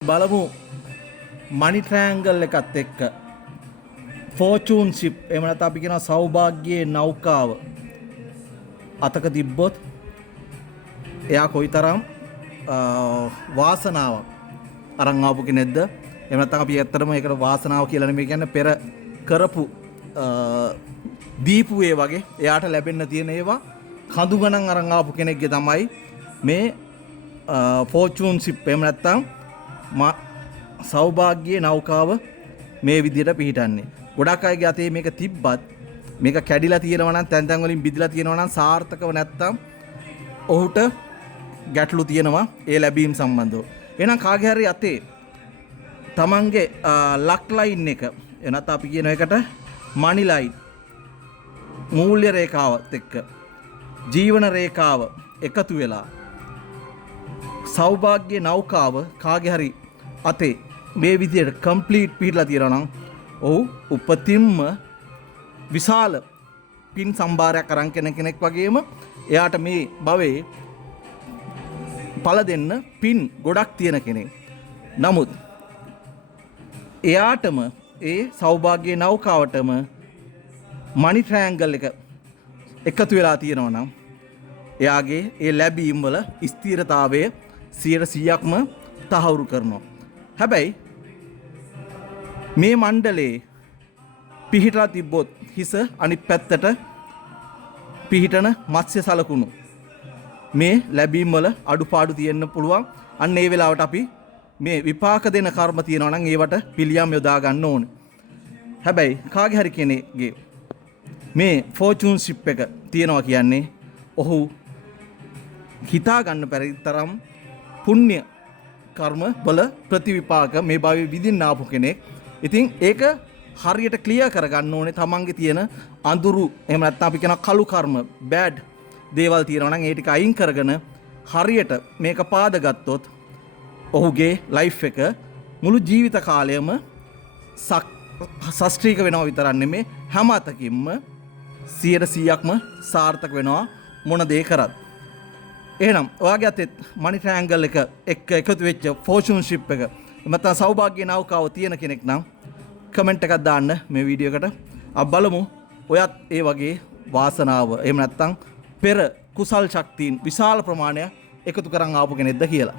බලමු මනි ට්‍රයැන්ගල් එකත් එක්ක ෆෝචූන් ෂිප් එහෙම නැත්නම් අපි කියනවා සෞභාග්‍යයේ නෞකාව අතක තිබ්බොත් එයා කොයිතරම් වාසනාවක් අරන් ආපු කෙනෙක්ද? එහෙම නැත්නම් අපි ඇත්තටම ඒකට වාසනාව කියලා නෙමෙයි කියන්නේ පෙර කරපු දීපු ඒ වගේ එයාට ලැබෙන්න තියෙන ඒවා කඳු ගණන් අරන් ආපු කෙනෙක්ගේ තමයි මේ ෆෝචූන් ෂිප් එහෙම නැත්නම් සෞභාග්‍යයේ නෞකාව මේ විදිහට පිහිටන්නේ. ගොඩක් අයගේ අතේ මේක තිබ්බත් මේක කැඩිලා තියෙනවා නම් තැන් තැන් වලින් බිඳලා තියෙනවා නම් සාර්ථකව නැත්තම් ඔහුට ගැටලු තියෙනවා ඒ ලැබීම් සම්බන්ධව. එහෙනම් කාගේ හරි අතේ තමන්ගේ ලක් ලයින් එක එනත් අපි කියන එකට මනි ලයින් මූල්‍ය රේඛාවත් එක්ක ජීවන රේඛාව එකතු වෙලා සෞභාග්‍ය නෞකාව කාගේ හරි අතේ මේ විදිහට කම්ප්ලීට් පිටලා තියෙනවා නම් ඔහු උපතින්ම විශාල පින් සම්භාරයක් අරන් කෙනෙක් වගේම එයාට මේ භවයේ පළ දෙන්න පින් ගොඩක් තියෙන කෙනෙක්. නමුත් එයාටම ඒ සෞභාග්‍ය නෞකාවටම මනි ට්‍රයැන්ගල් එක එකතු වෙලා තියෙනවා නම් එයාගේ ඒ ලැබීම් වල ස්ථිරතාවය 100%ක්ම තහවුරු කරනවා. හැබැයි මේ මණ්ඩලේ පිහිටලා තිබ්බොත් හිස අනිත් පැත්තට පිහිටන මත්ස්‍ය සලකුණු මේ ලැබීම් වල අඩුපාඩු තියෙන්න පුළුවන්. අන්න ඒ වෙලාවට අපි මේ විපාක දෙන කර්ම තියෙනවා නම් ඒවට පිළියම් යොදා ගන්න ඕනේ. හැබැයි කාගේ හරි කෙනෙක්ගේ මේ ෆෝචූන් ෂිප් එක තියෙනවා කියන්නේ ඔහු හිතා ගන්න බැරි තරම් පුණ්‍ය කර්ම වල ප්‍රතිවිපාක මේ භවයේ විඳින්න ආපු කෙනෙක්. ඉතින් ඒක හරියට ක්ලියර් කරගන්න ඕනේ තමන්ගේ තියෙන අඳුරු එහෙම නැත්නම් අපි කියන කළු කර්ම බෑඩ් දේවල් තියෙනවා නම් ඒ ටික අයින් කරගෙන හරියට මේක පාදගත්තොත් ඔහුගේ ලයිෆ් එක මුළු ජීවිත කාලයම සස්ත්‍රීක වෙනවා විතරක් නෙමේ හැම අතකින්ම 100%ක්ම සාර්ථක වෙනවා මොන දේ කරත්. එහෙනම් ඔයාගේ අතේ මනි ට්‍රයැන්ගල් එක එක්ක එකතු වෙච්ච ෆෝචූන් ෂිප් එක නැත්නම් සෞභාග්‍ය නෞකාව තියෙන කෙනෙක් නම් කමෙන්ට් එකක් දාන්න මේ වීඩියෝ එකට. අපි බලමු ඔයත් ඒ වගේ වාසනාව එහෙම නැත්නම් පෙර කුසල් ශක්තියින් විශාල ප්‍රමාණයක් එකතු කරන් ආපු කෙනෙක්ද කියලා.